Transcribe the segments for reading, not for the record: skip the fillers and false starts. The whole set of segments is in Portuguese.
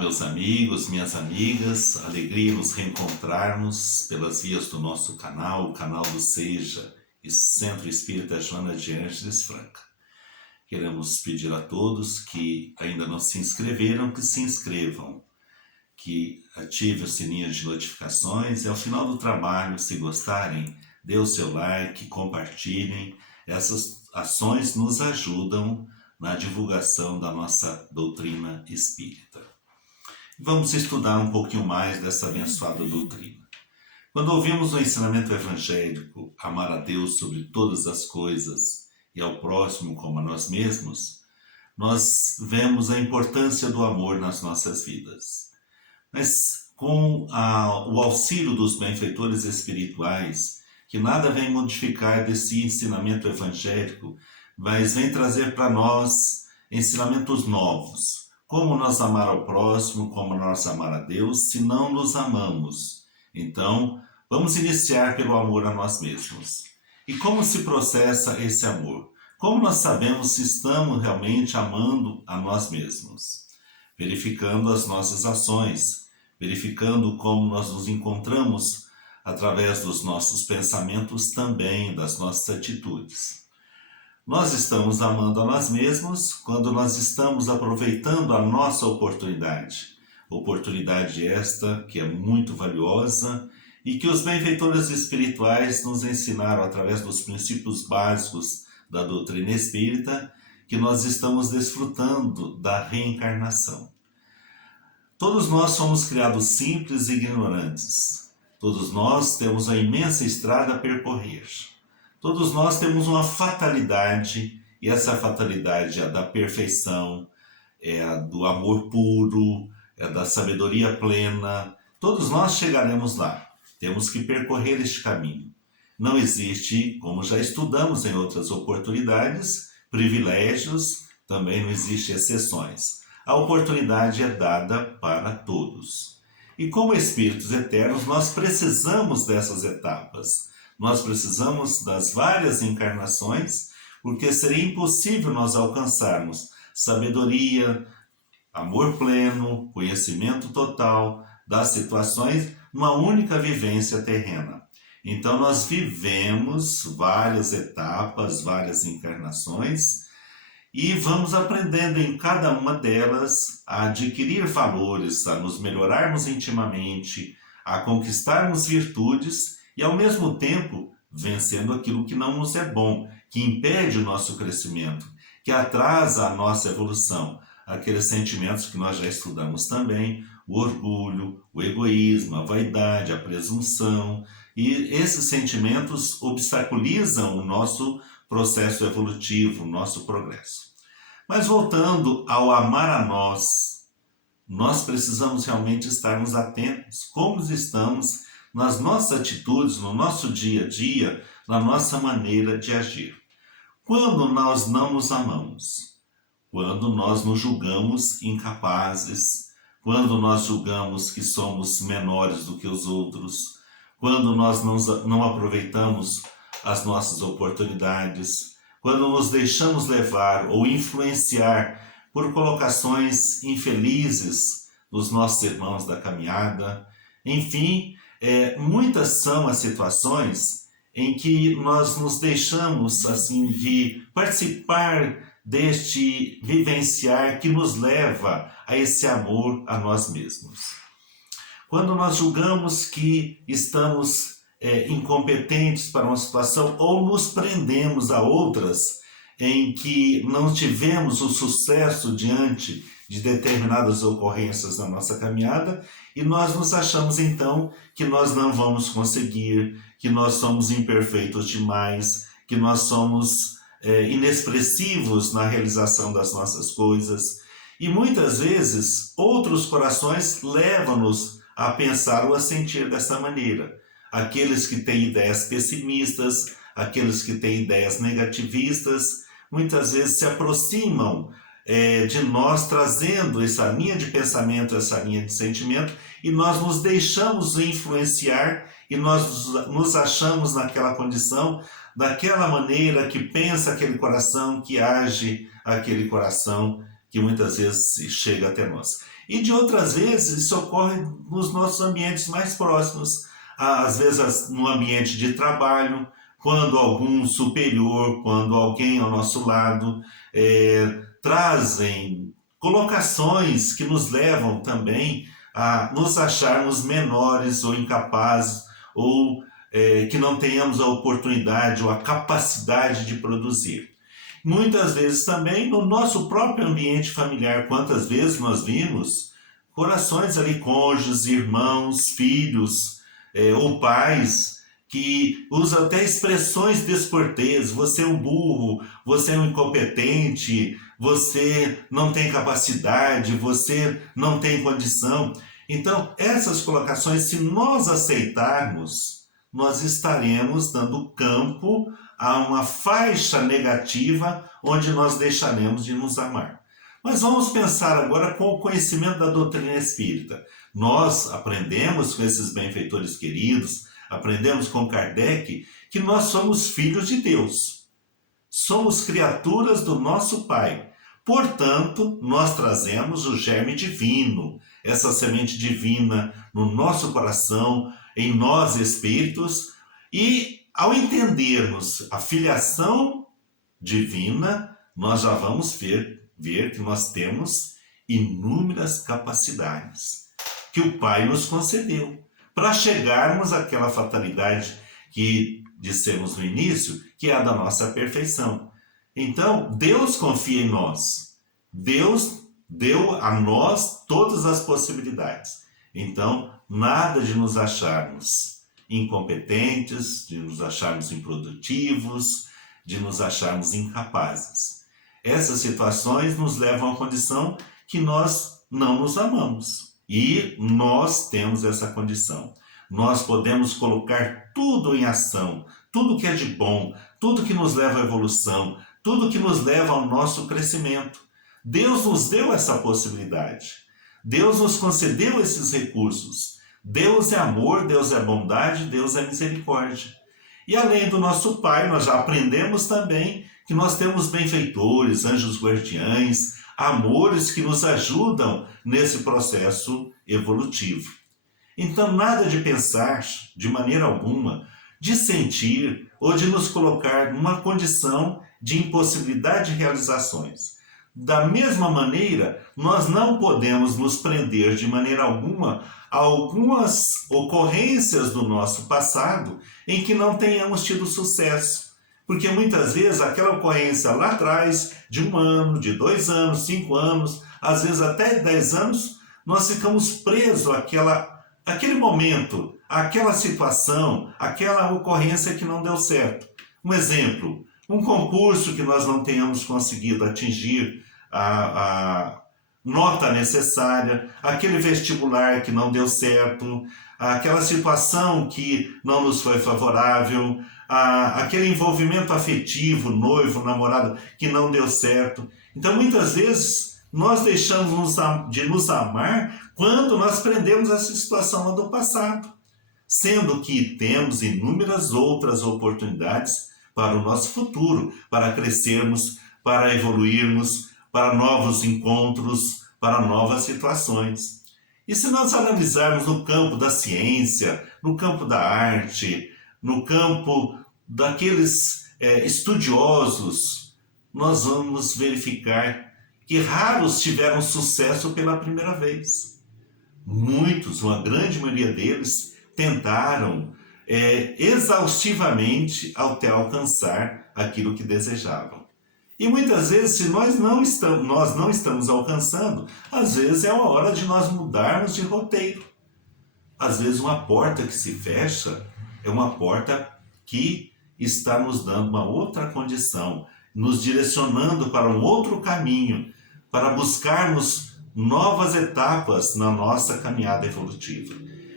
meus amigos, minhas amigas, alegria nos reencontrarmos pelas vias do nosso canal, o canal do Seja e Centro Espírita Joana de Ângeles Franca. Queremos pedir a todos que ainda não se inscreveram, que se inscrevam, que ative o sininho de notificações e ao final do trabalho, se gostarem, dê o seu like, compartilhem. Essas ações nos ajudam na divulgação da nossa doutrina espírita. Vamos estudar um pouquinho mais dessa abençoada doutrina. Quando ouvimos o ensinamento evangélico, amar a Deus sobre todas as coisas e ao próximo como a nós mesmos, nós vemos a importância do amor nas nossas vidas. Mas com o auxílio dos benfeitores espirituais, que nada vem modificar desse ensinamento evangélico, mas vem trazer para nós ensinamentos novos. Como nós amar ao próximo, como nós amar a Deus, se não nos amamos. Então, vamos iniciar pelo amor a nós mesmos. E como se processa esse amor? Como nós sabemos se estamos realmente amando a nós mesmos? Verificando as nossas ações, verificando como nós nos encontramos através dos nossos pensamentos também, das nossas atitudes. Nós estamos amando a nós mesmos quando nós estamos aproveitando a nossa oportunidade. Oportunidade esta que é muito valiosa e que os benfeitores espirituais nos ensinaram através dos princípios básicos da doutrina espírita, que nós estamos desfrutando da reencarnação. Todos nós somos criados simples e ignorantes. Todos nós temos a imensa estrada a percorrer. Todos nós temos uma fatalidade, e essa fatalidade é a da perfeição, é a do amor puro, é a da sabedoria plena. Todos nós chegaremos lá. Temos que percorrer este caminho. Não existe, como já estudamos em outras oportunidades, privilégios, também não existe exceções. A oportunidade é dada para todos. E como espíritos eternos, nós precisamos dessas etapas. Nós precisamos das várias encarnações, porque seria impossível nós alcançarmos sabedoria, amor pleno, conhecimento total das situações numa única vivência terrena. Então nós vivemos várias etapas, várias encarnações e vamos aprendendo em cada uma delas a adquirir valores, a nos melhorarmos intimamente, a conquistarmos virtudes e ao mesmo tempo vencendo aquilo que não nos é bom, que impede o nosso crescimento, que atrasa a nossa evolução, aqueles sentimentos que nós já estudamos também, o orgulho, o egoísmo, a vaidade, a presunção, e esses sentimentos obstaculizam o nosso processo evolutivo, o nosso progresso. Mas voltando ao amar a nós precisamos realmente estarmos atentos como estamos nas nossas atitudes, no nosso dia a dia, na nossa maneira de agir. Quando nós não nos amamos, quando nós nos julgamos incapazes, quando nós julgamos que somos menores do que os outros, quando nós não aproveitamos as nossas oportunidades, quando nos deixamos levar ou influenciar por colocações infelizes dos nossos irmãos da caminhada, enfim, muitas são as situações em que nós nos deixamos assim de participar deste vivenciar que nos leva a esse amor a nós mesmos. Quando nós julgamos que estamos incompetentes para uma situação ou nos prendemos a outras em que não tivemos o sucesso diante de determinadas ocorrências na nossa caminhada e nós nos achamos então que nós não vamos conseguir, que nós somos imperfeitos demais, que nós somos inexpressivos na realização das nossas coisas. E muitas vezes outros corações levam-nos a pensar ou a sentir dessa maneira. Aqueles que têm ideias pessimistas, aqueles que têm ideias negativistas, muitas vezes se aproximam de nós, trazendo essa linha de pensamento, essa linha de sentimento, e nós nos deixamos influenciar e nós nos achamos naquela condição, daquela maneira que pensa aquele coração, que age aquele coração, que muitas vezes chega até nós. E de outras vezes isso ocorre nos nossos ambientes mais próximos, às vezes no ambiente de trabalho, quando algum superior, quando alguém ao nosso lado trazem colocações que nos levam também a nos acharmos menores ou incapazes, ou que não tenhamos a oportunidade ou a capacidade de produzir. Muitas vezes também no nosso próprio ambiente familiar, quantas vezes nós vimos corações ali, cônjuges, irmãos, filhos ou pais, que usam até expressões descortês: você é um burro, você é um incompetente, você não tem capacidade, você não tem condição. Então, essas colocações, se nós aceitarmos, nós estaremos dando campo a uma faixa negativa onde nós deixaremos de nos amar. Mas vamos pensar agora com o conhecimento da doutrina espírita. Nós aprendemos com esses benfeitores queridos, aprendemos com Kardec, que nós somos filhos de Deus. Somos criaturas do nosso Pai. Portanto, nós trazemos o germe divino, essa semente divina no nosso coração, em nós espíritos, e ao entendermos a filiação divina, nós já vamos ver que nós temos inúmeras capacidades que o Pai nos concedeu para chegarmos àquela fatalidade que dissemos no início, que é a da nossa perfeição. Então, Deus confia em nós. Deus deu a nós todas as possibilidades. Então, nada de nos acharmos incompetentes, de nos acharmos improdutivos, de nos acharmos incapazes. Essas situações nos levam à condição que nós não nos amamos. E nós temos essa condição. Nós podemos colocar tudo em ação, tudo que é de bom, tudo que nos leva à evolução, tudo que nos leva ao nosso crescimento. Deus nos deu essa possibilidade. Deus nos concedeu esses recursos. Deus é amor, Deus é bondade, Deus é misericórdia. E além do nosso Pai, nós já aprendemos também que nós temos benfeitores, anjos guardiães, amores que nos ajudam nesse processo evolutivo. Então, nada de pensar, de maneira alguma, de sentir ou de nos colocar numa condição de impossibilidade de realizações. Da mesma maneira, nós não podemos nos prender de maneira alguma a algumas ocorrências do nosso passado em que não tenhamos tido sucesso. Porque muitas vezes aquela ocorrência lá atrás, de 1 ano, de 2 anos, 5 anos, às vezes até 10 anos, nós ficamos presos àquele momento, àquela situação, àquela ocorrência que não deu certo. Um exemplo, um concurso que nós não tenhamos conseguido atingir a nota necessária, aquele vestibular que não deu certo, aquela situação que não nos foi favorável, aquele envolvimento afetivo, noivo, namorado, que não deu certo. Então, muitas vezes, nós deixamos de nos amar quando nós prendemos essa situação lá do passado, sendo que temos inúmeras outras oportunidades para o nosso futuro, para crescermos, para evoluirmos, para novos encontros, para novas situações. E se nós analisarmos no campo da ciência, no campo da arte, no campo daqueles estudiosos, nós vamos verificar que raros tiveram sucesso pela primeira vez. Muitos, uma grande maioria deles, tentaram exaustivamente até alcançar aquilo que desejavam. E muitas vezes, se nós não estamos alcançando, às vezes é a hora de nós mudarmos de roteiro. Às vezes uma porta que se fecha é uma porta que está nos dando uma outra condição, nos direcionando para um outro caminho, para buscarmos novas etapas na nossa caminhada evolutiva.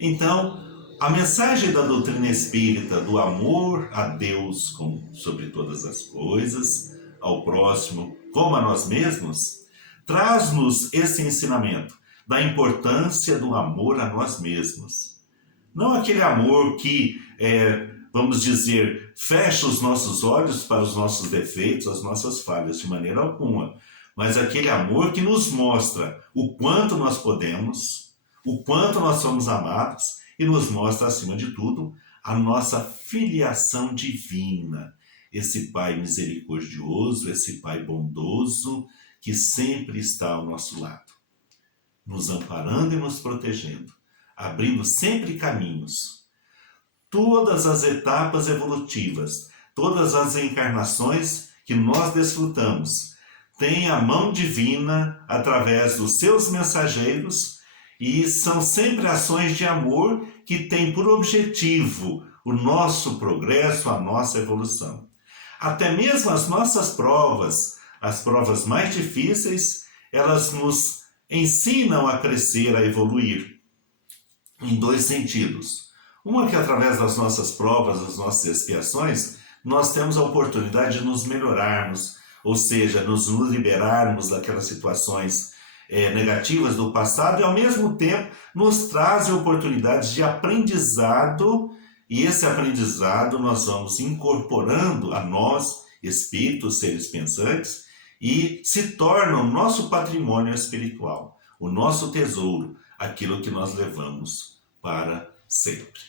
Então, a mensagem da doutrina espírita do amor a Deus sobre todas as coisas, ao próximo como a nós mesmos, traz-nos esse ensinamento da importância do amor a nós mesmos. Não aquele amor que, vamos dizer, fecha os nossos olhos para os nossos defeitos, as nossas falhas, de maneira alguma. mas aquele amor que nos mostra o quanto nós podemos, o quanto nós somos amados e nos mostra, acima de tudo, a nossa filiação divina. Esse Pai misericordioso, esse Pai bondoso, que sempre está ao nosso lado, nos amparando e nos protegendo, abrindo sempre caminhos. Todas as etapas evolutivas, todas as encarnações que nós desfrutamos, têm a mão divina através dos seus mensageiros e são sempre ações de amor que têm por objetivo o nosso progresso, a nossa evolução. Até mesmo as nossas provas, as provas mais difíceis, elas nos ensinam a crescer, a evoluir, em dois sentidos. Uma que através das nossas provas, das nossas expiações, nós temos a oportunidade de nos melhorarmos, ou seja, nos liberarmos daquelas situações negativas do passado e ao mesmo tempo nos traz oportunidades de aprendizado, e esse aprendizado nós vamos incorporando a nós, espíritos, seres pensantes, e se torna o nosso patrimônio espiritual, o nosso tesouro, aquilo que nós levamos para sempre.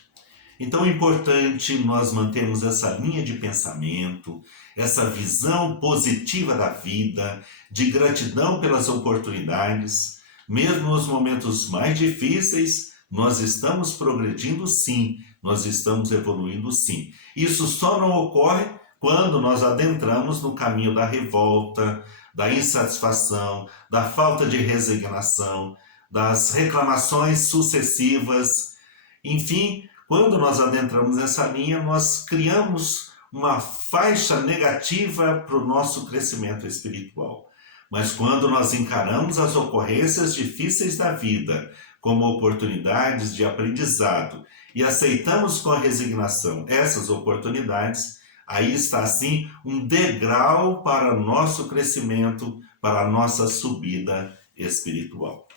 Então é importante nós mantermos essa linha de pensamento, essa visão positiva da vida, de gratidão pelas oportunidades. Mesmo nos momentos mais difíceis, nós estamos progredindo sim, nós estamos evoluindo sim. Isso só não ocorre quando nós adentramos no caminho da revolta, da insatisfação, da falta de resignação, das reclamações sucessivas. Enfim, quando nós adentramos nessa linha, nós criamos uma faixa negativa para o nosso crescimento espiritual. Mas quando nós encaramos as ocorrências difíceis da vida como oportunidades de aprendizado e aceitamos com a resignação essas oportunidades, aí está sim um degrau para o nosso crescimento, para a nossa subida espiritual.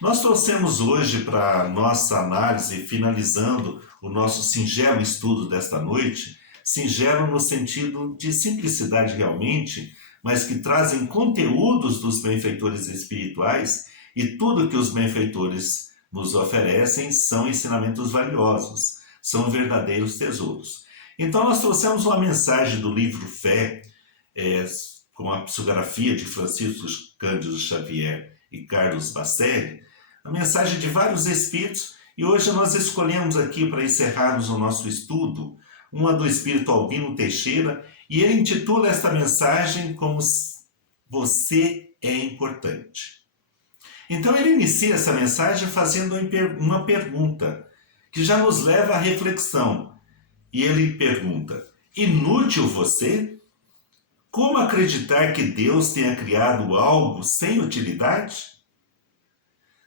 Nós trouxemos hoje para a nossa análise, finalizando o nosso singelo estudo desta noite, singelo no sentido de simplicidade realmente, mas que trazem conteúdos dos benfeitores espirituais, e tudo que os benfeitores nos oferecem são ensinamentos valiosos, são verdadeiros tesouros. Então nós trouxemos uma mensagem do livro Fé, com a psicografia de Francisco Cândido Xavier e Carlos Bastelli, a mensagem de vários espíritos, e hoje nós escolhemos aqui para encerrarmos o nosso estudo, uma do espírito Albino Teixeira, e ele intitula esta mensagem como Você é Importante. Então ele inicia essa mensagem fazendo uma pergunta, que já nos leva à reflexão. E ele pergunta: inútil você? Como acreditar que Deus tenha criado algo sem utilidade?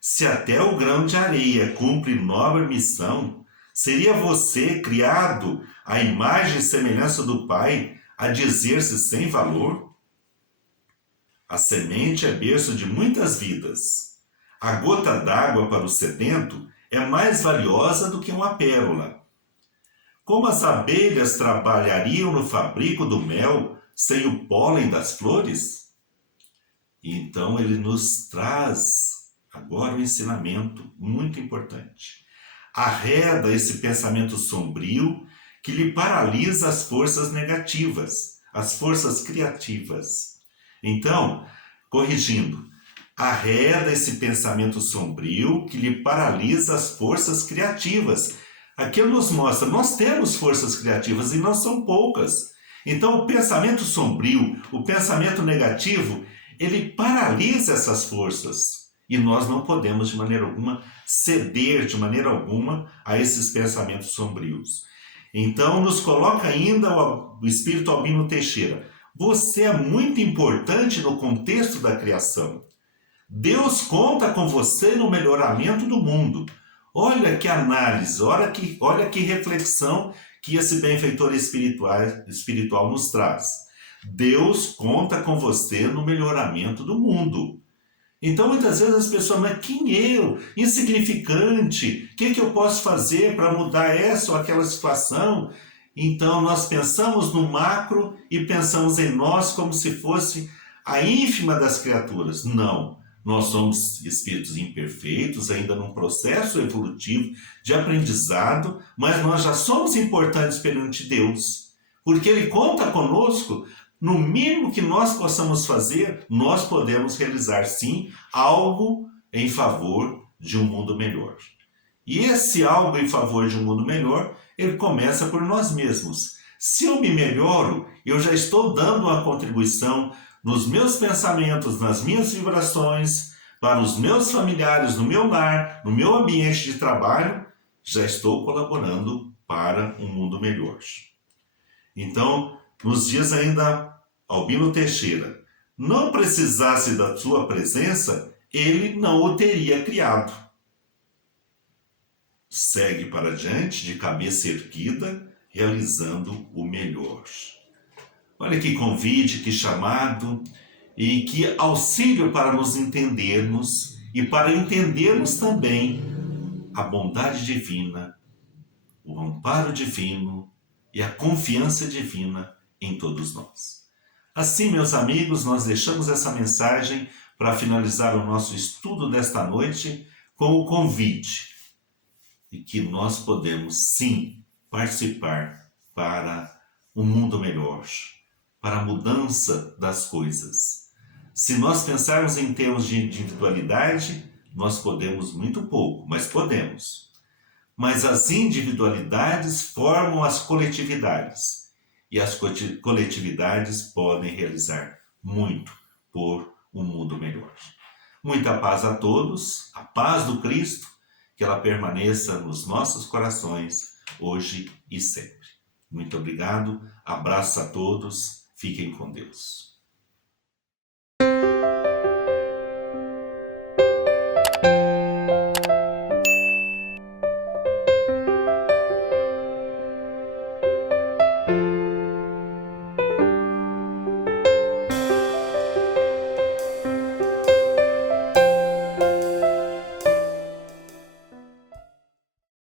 Se até o grão de areia cumpre nobre missão, seria você, criado à imagem e semelhança do Pai, a dizer-se sem valor? A semente é berço de muitas vidas. A gota d'água para o sedento é mais valiosa do que uma pérola. Como as abelhas trabalhariam no fabrico do mel sem o pólen das flores? E então ele nos traz agora um ensinamento muito importante. Arreda esse pensamento sombrio que lhe paralisa as forças negativas, as forças criativas. Então, corrigindo, arreda esse pensamento sombrio que lhe paralisa as forças criativas. Aqui nos mostra, nós temos forças criativas e não são poucas. Então o pensamento sombrio, o pensamento negativo, ele paralisa essas forças. E nós não podemos de maneira alguma ceder de maneira alguma a esses pensamentos sombrios. Então nos coloca ainda o espírito Albino Teixeira. Você é muito importante no contexto da criação. Deus conta com você no melhoramento do mundo. Olha que análise, olha que reflexão que esse benfeitor espiritual nos traz. Deus conta com você no melhoramento do mundo. Então muitas vezes as pessoas, mas quem eu? Insignificante, o que eu posso fazer para mudar essa ou aquela situação? Então nós pensamos no macro e pensamos em nós como se fosse a ínfima das criaturas. Não. Nós somos espíritos imperfeitos, ainda num processo evolutivo de aprendizado, mas nós já somos importantes perante Deus, porque Ele conta conosco. No mínimo que nós possamos fazer, nós podemos realizar sim algo em favor de um mundo melhor. E esse algo em favor de um mundo melhor, ele começa por nós mesmos. Se eu me melhoro, eu já estou dando uma contribuição nos meus pensamentos, nas minhas vibrações, para os meus familiares, no meu lar, no meu ambiente de trabalho, já estou colaborando para um mundo melhor. Então, nos diz ainda Albino Teixeira, não precisasse da sua presença, ele não o teria criado. Segue para diante de cabeça erguida, realizando o melhor. Olha que convite, que chamado e que auxílio para nos entendermos e para entendermos também a bondade divina, o amparo divino e a confiança divina em todos nós. Assim, meus amigos, nós deixamos essa mensagem para finalizar o nosso estudo desta noite com o convite de que nós podemos sim participar para um mundo melhor, para a mudança das coisas. Se nós pensarmos em termos de individualidade, nós podemos muito pouco, mas podemos. Mas as individualidades formam as coletividades. E as coletividades podem realizar muito por um mundo melhor. Muita paz a todos, a paz do Cristo, que ela permaneça nos nossos corações, hoje e sempre. Muito obrigado, abraço a todos, fiquem com Deus.